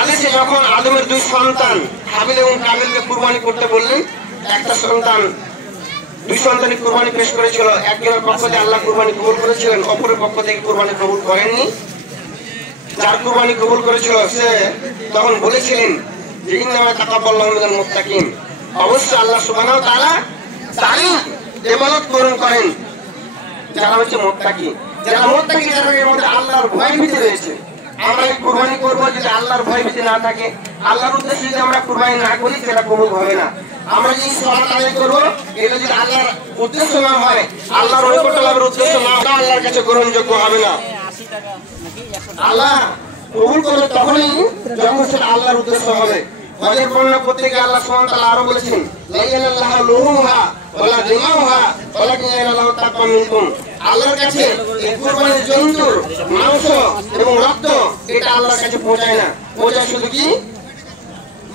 আদেশে যখন আদমের দুই সন্তান হাবিল এবং কাবিলকে কুরবানি করতে বললেন, একটা সন্তান দুই সন্তানই কুরবানি পেশ করেছিল। একজনের পক্ষ থেকে আল্লাহ কুরবানি কবুল করেছিলেন, অপরের পক্ষ থেকে কুরবানি কবুল করেননি। যার কুরবানি কবুল করেছিল সে তখন বলেছিলেন যে ইন্নামা তাকাব্বালাহু মিনাল মুত্তাকিন, অবশ্যই আল্লাহ সুবহানাহু ওয়া তাআলা তারই ইবাদত পূরণ করেন যারা হচ্ছে মুত্তাকি। যারা মুত্তাকি, যারা এর মধ্যে আল্লাহর ভয় ভীতি রয়েছে। আমরা এই কুরবানি করবো যদি আল্লাহর ভয় ভীতি না থাকে, আল্লাহর উদ্দেশ্যে যদি আমরা কুরবানি না করি, সেটা কবুল হবে না। আমরা যদি সালাত আদায় করবো, এটা যদি আল্লাহর উদ্দেশ্য না হয়, আল্লাহর নৈকট্য লাভের উদ্দেশ্য না হয়, আল্লাহর কাছে গ্রহণযোগ্য হবে না। আল্লাহ কবুল করবে তখনই যখন সেটা আল্লাহর উদ্দেশ্য হবে। হজের বর্ণনা করতে গিয়ে আল্লাহ সুবহানাহু ওয়া তাআলা আরো বলেছেন, লা ইয়ানাল্লাহু লুহুমুহা ওয়ালা দিমাউহা ওয়ালাকিন ইয়ানাল্লাহু তাকওয়া মিনকুম। আল্লাহর কাছে এই কুরবানির জন্তুর মাংস এবং রক্ত এটা আল্লাহর কাছে পৌঁছায় না, পৌঁছায় শুধু কি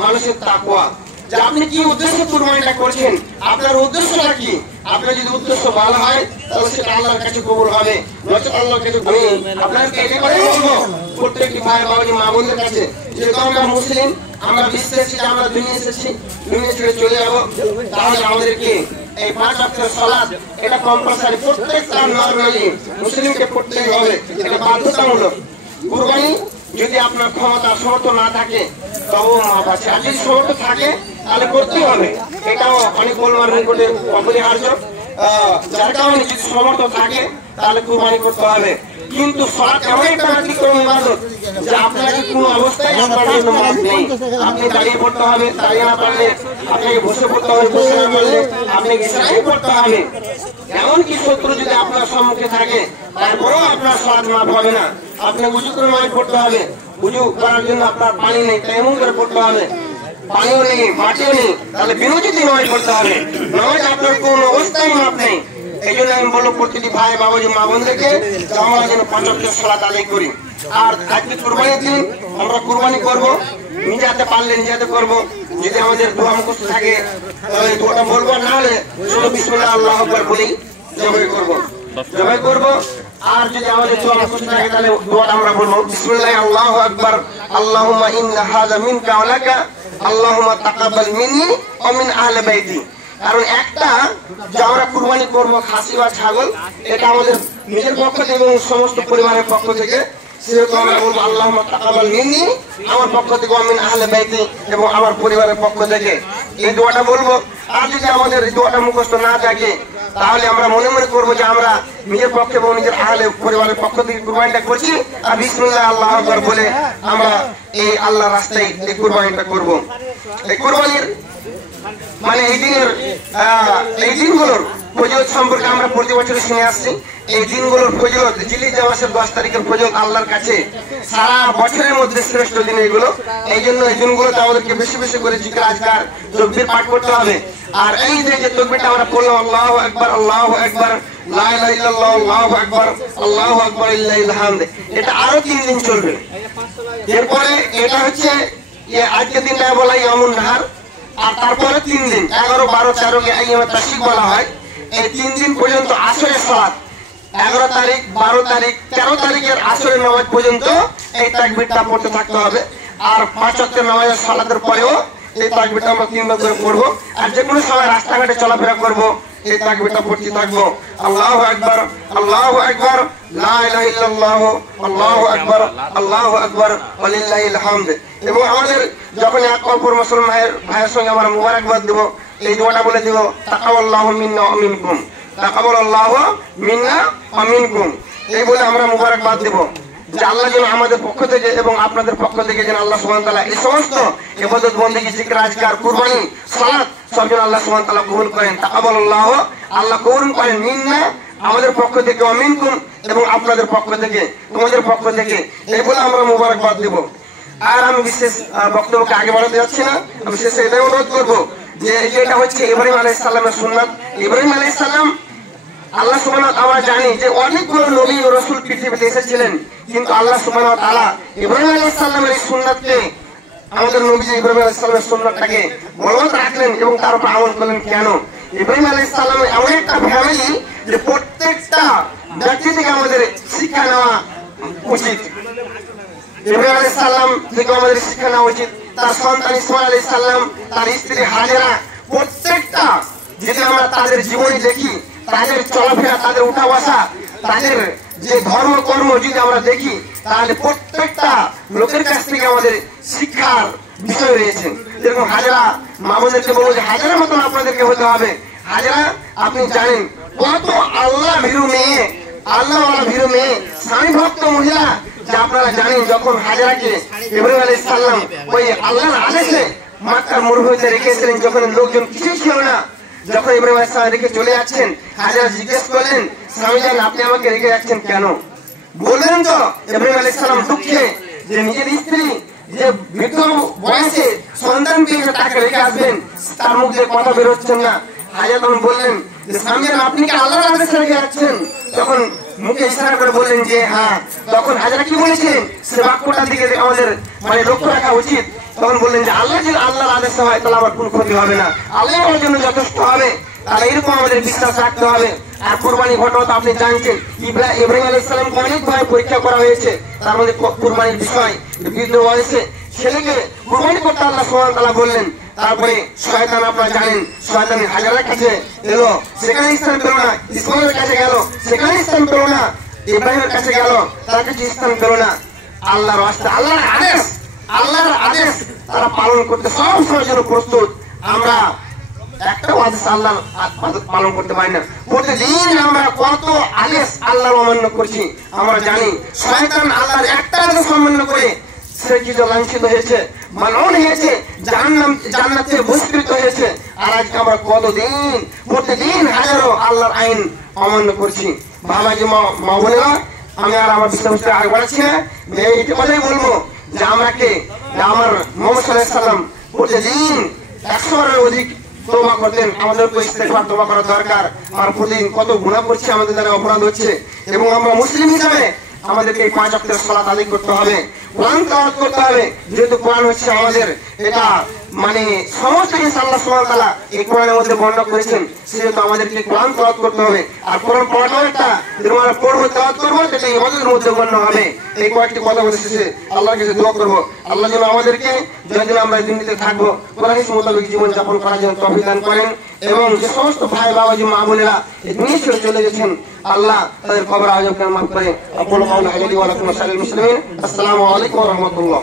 মানুষের তাকওয়া। যে আপনি কি উদ্দেশ্যে কুরবানিটা করছেন, আপনার উদ্দেশ্যটা কি? আপনার যদি উদ্দেশ্য ভালো হয় তাহলে সেটা আল্লাহর কাছে কবুল হবে, নচেত আল্লাহর কাছে। আমি আপনাকে এটা করে বলবো প্রত্যেকটি ভাই বাবাজি মা বোনদের কাছে, যেহেতু আমরা মুসলিম, আমরা বিশ্বাসী যে আমরা দুনিয়া এসেছি, দুনিয়া ছেড়ে চলে যাবো, তাহলে আমাদেরকে এই 5 ওয়াক্তের সালাত এটা কম্পালসারি প্রত্যেকটা নরনারী মুসলিমকে পড়তেই হবে, এটা বাধ্যতামূলক। কুরবানি যদি আপনার ক্ষমতা সামর্থ্য না থাকে তবু মাপ আছে, আর যদি সামর্থ্য থাকে তাহলে করতেই হবে। এটাও অনেক গোলমার রেকর্ডে অপরিহার্য। যার কারণে যদি সামর্থ্য থাকে তাহলে কুরবানি করতে হবে। কিন্তু সালাত এমন একটা ব্যতিক্রম ইবাদত যে আপনাকে কোনো অবস্থায় আপনার জন্য মাপ নেই। আপনি দাঁড়িয়ে পড়তে হবে, দাঁড়িয়ে না পারলে আপনাকে বসে পড়তে হবে, বসে না পারলে আপনাকে ইশারায় পড়তে হবে। এমনকি শত্রু যদি আপনার সম্মুখে থাকে তারপরেও আপনার সালাত মাপ হবে না। আপনাকে উজু করে নামাজ পড়তে হবে, উজু করার জন্য আপনার পানি নেই, তাই এমন করে পড়তে হবে। পানিও নেই, মাটিও নেই, তাহলে বিনোচিত নামাজ পড়তে হবে। নামাজ আপনার কোন অবস্থায় মাপ নেই। এই জন্য আমি বলবো প্রতিটি ভাই বাবাজি মা বোনদেরকে আমরা যেন 5 ওয়াক্তের সালাত আদায় করি। আর আজকে কুরবানির দিন আমরা কুরবানি করবো, নিজে হাতে পারলে নিজে হাতে করবো। যদি আমাদের দোয়া মুখস্থ থাকে তাহলে দোয়াটা বলবো, না হলে শুধু বিসমিল্লাহ আল্লাহু আকবার বলেই জবাই করবো। আর যদি আমাদের দোয়া মুখস্থ থাকে তাহলে দোয়াটা আমরা বলবো, বিসমিল্লাহ আল্লাহু আকবার, আল্লাহুম্মা ইন্না হাযা মিনকা ওয়া লাকা, আল্লাহুম্মা তাকাব্বাল মিন্নি ওয়া মিন আহলি বাইতি। কারণ একটা যে আমরা কুরবানি করবো খাসি বা ছাগল, এটা আমাদের নিজের পক্ষ থেকে এবং সমস্ত পরিবারের পক্ষ থেকে, সেহেতু আমরা বলবো আল্লাহুম্মা তাকাব্বাল মিন্নি, আমার পক্ষ থেকে ওয়া মিন আহলি বাইতি, এবং আমার পরিবারের পক্ষ থেকে এই দোয়াটা বলবো। আর যদি আমাদের এই দোয়াটা মুখস্থ না থাকে তাহলে আমরা মনে মনে করবো যে আমরা নিজের পক্ষে এবং নিজের আহলে পরিবারের পক্ষ থেকে কুরবানিটা করছি, আর বিসমিল্লাহ আল্লাহু আকবার বলে আমরা এই আল্লাহর রাস্তায় এই কুরবানিটা করবো। এই কুরবানির মানে এই দিনগুলোর ফজিলত সম্পর্কে আমরা প্রতি বছর শুনে আসছি। এই দিনগুলোর ফজিলত, জিলহিজ্জা মাসের 10 তারিখের ফজিলত আল্লাহর কাছে সারা বছরের মধ্যে শ্রেষ্ঠ দিন এগুলো। এই জন্য এই দিনগুলোতে আমাদেরকে বেশি বেশি করে জিকির আজকার তাকবীর পাঠ করতে হবে। আর এই যে তাকবীরটা আমরা পড়লাম, আল্লাহু আকবার, আল্লাহু আকবার, লা ইলাহা ইল্লাল্লাহ, আল্লাহু আকবার, আল্লাহু আকবার, লিল্লাহিল হামদ, এটা আরো 3 দিন চলবে। এরপরে এটা হচ্ছে আজকের দিনটা বলা ইয়ামুন নাহার, আর তারপরে 3 দিন 11, 12, 13 কে আইয়ামে তাশরিক বলা হয়। এই 3 দিন পর্যন্ত আসরের সালাত 11 তারিখ, 12 তারিখ, 13 তারিখের আসরের নামাজ পর্যন্ত এই তাকবীরটা পড়তে থাকতে হবে। আর 5 ওয়াক্তের নামাজের সালাতের পরেও এই তাকবীরটা আমরা 3 বার করে পড়বো। আর যে কোনো সময় রাস্তাঘাটে চলাফেরা করবো এই তাকবীরটা পড়তে থাকবো, আল্লাহু আকবার, আল্লাহু আকবার, লা ইলাহা ইল্লাল্লাহ, আল্লাহু আকবার, আল্লাহু আকবার, ওয়া লিল্লাহিল হামদ। এবং আমাদের যখন এক অপর মুসলমান ভাইয়ের সঙ্গে আমরা মুবারকবাদ দেব, এই দোয়াটা বলে দেব, তাকাব্বালাহু মিন্না ওয়া মিনকুম, তাকাব্বালাহু মিন্না ওয়া মিনকুম, এই বলে আমরা মুবারকবাদ দেব যে আল্লাহ যেন আমাদের পক্ষ থেকে এবং আপনাদের পক্ষ থেকে যেন আল্লাহ সুবহানাহু ওয়া তাআলা এই সমস্ত ইবাদত বন্দেগী, জিকির আজকার, কুরবানি, সালাত সব যেন আল্লাহ সুবহানাহু ওয়া তাআলা কবুল করেন। তাকাব্বালাহু, আল্লাহ কবুল করেন, মিন্না আমাদের পক্ষ থেকে, ওয়া মিনকুম এবং আপনাদের পক্ষ থেকে, তোমাদের পক্ষ থেকে, এই বলে আমরা মুবারকবাদ দেব। আর আমি বিশেষ বক্তব্যকে আগে বাড়াতে যাচ্ছি না, আমি শেষে এটাই অনুরোধ করবো যে এটা হচ্ছে ইব্রাহিম আলাইহিস সালামের সুন্নাত। ইব্রাহিম আলাইহিস সালাম, আল্লাহ সুবহানাহু ওয়া তাআলা, আমরা জানি যে অনেকগুলো নবী ও রাসূল পৃথিবীতে এসেছিলেন, কিন্তু আল্লাহ সুবহানাহু ওয়া তাআলা ইব্রাহিম আলাইহিস সালামের এই সুন্নাতকে, আমাদের নবী ইব্রাহিম আলাইহিস সালামের সুন্নাতটাকে বলবৎ রাখলেন এবং তার উপর আমল করলেন। কেন? ইব্রাহিম আলাইহিস সালাম এমন একটা ফ্যামিলি যে প্রত্যেকটা ব্যক্তি থেকে আমাদের শিক্ষা নেওয়া উচিত। ইব্রাহিম আলাইহিস সালাম থেকে আমাদের শিক্ষা নেওয়া উচিত। তার সন্তান ইসমাঈল আলাইহিস সালাম, তার স্ত্রী হাজেরা, প্রত্যেকটা যদি আমরা তাদের জীবনী দেখি, তাদের চলাফেরা, তাদের উঠা বসা, তাদের যে ধর্ম কর্ম যদি আমরা দেখি, তাহলে প্রত্যেকটা লোকের কাছ থেকে আমাদের শিক্ষার বিষয় রয়েছে। যেরকম হাজেরা, মা বোনদেরকে বলবো যে হাজেরার মতন আপনাদেরকে হতে হবে। হাজেরা আপনি জানেন কত আল্লাহ ভীরু মেয়ে, আল্লাহ ভীরু মেয়ে, স্বামী ভক্ত মহিলা, যে আপনারা জানেন যখন হাজেরাকে ইব্রাহিম আলাইহিস সালাম ওই আল্লাহর আদেশে মক্কার মরুভূমিতে রেখেছিলেন, যখন লোকজন কিছুই ছিল না, যখন ইব্রাহিম আলাইহিস সালাম রেখে চলে যাচ্ছেন, হাজেরা জিজ্ঞেস করলেন, স্বামী জান আপনি আমাকে রেখে যাচ্ছেন কেন? বললেন তো ইব্রাহিম আলাইহিস সালাম দুঃখে যে নিজের স্ত্রী যে বৃদ্ধ বয়সে সন্তান পেয়ে তাকে রেখে আসবেন, তার মুখ দিয়ে কথা বেরোচ্ছেন না। হাজেরা তখন বললেন যে স্বামী জান আপনি কি আল্লাহর আদেশে রেখে যাচ্ছেন? তখন মুখে ইশারা করে বললেন যে হ্যাঁ। তখন হাজেরা কি বলেছিলেন সে বাক্যটার দিকে আমাদের লক্ষ্য রাখা উচিত। তখন বললেন যে আল্লাহ যদি আল্লাহর আদেশ হয় তাহলে আমার কোনো ক্ষতি হবে না, আল্লাহ আমার জন্য যথেষ্ট হবে। তাহলে এরকম আমাদের বিশ্বাস রাখতে হবে। আর কুরবানি ঘটনা তো আপনি জানছেন, ইব্রাহিম আলাইহিস সালামকে অনেকভাবে পরীক্ষা করা হয়েছে। তার মধ্যে কুরবানির বিষয়, বৃদ্ধ বয়সে ছেলেকে কুরবানি করতে আল্লাহ সুবহানাহু ওয়া তাআলা বললেন। তারপরে শয়তান আপনারা জানেন, শয়তান হাজেরার কাছে এলো, সেখানে স্থান পেল না। ইসমাঈলের কাছে গেল, সেখানে স্থান পেল না। ইব্রাহিমের কাছে গেল, তার কাছে স্থান পেল না। আল্লাহর রাস্তা, আল্লাহর আদেশ তারা পালন করতে সব সময় জন্য প্রস্তুত। আমরা একটা আদেশ আল্লাহর পালন করতে পারি না। প্রতিদিন আমরা কত আদেশ আল্লাহর অমান্য করছি আমরা জানি। শয়তান আল্লাহর একটা আদেশ অমান্য করে সে কি লাঞ্ছিত হয়েছে, মালউন হয়েছে, জান্নাত থেকে বহিষ্কৃত হয়েছে। আর আজকে আমরা প্রতিদিন হাজারো আল্লাহর আইন অমান্য করছি। বাবাজি, মা বোনেরা, আমি আর আমার বিষয়বস্তু আগে বাড়াচ্ছি না। এইটা কথাই বলবো যে আমাকে আমার মুহাম্মদ সাল্লাল্লাহু আলাইহি সাল্লাম প্রতিদিন 100 বারের অধিক তওবা করতেন। আমাদের ইস্তেগফার তওবা করা দরকার। আর প্রতিদিন কত গুনাহ করছি, আমাদের দ্বারা অপরাধ হচ্ছে, এবং আমরা মুসলিম হিসাবে আমাদেরকে এই 5 ওয়াক্তের সালাত আদায় করতে হবে, কোরআন তেলাওয়াত করতে হবে। যেহেতু কোরআন হচ্ছে আমাদের, এটা সমস্ত জিনিস আল্লাহ সুবহানাহু ওয়া তাআলা এই কোরআনের মধ্যে বর্ণনা করেছেন, সেহেতু আমাদেরকে কোরআন তেলাওয়াত করতে হবে। আর কোরআন পড়াটাও একটা, যেরকম আমরা পড়বো তেলাওয়াত করবো, সেটা ইবাদতের মধ্যে গণ্য হবে। এই কয়েকটি কথা বলে শেষে আল্লাহর কাছে দোয়া করবো, আল্লাহ যেন আমাদেরকে যতদিন আমরা দুনিয়াতে থাকবো কোরআন মোতাবেক জীবন যাপন করার জন্য তৌফিক দান করেন। এবং যে সমস্ত ভাই বাবাজি, মা বোনেরা এই দুনিয়া ছেড়ে চলে গেছেন, আল্লাহ তাদের কবর আযাবকে মাফ করে। আকুলু কাওলি হাযা ওয়া লাকুম ওয়া সালিল মুসলিমিন। আসসালামু আলাইকুম ওয়া রাহমাতুল্লাহ।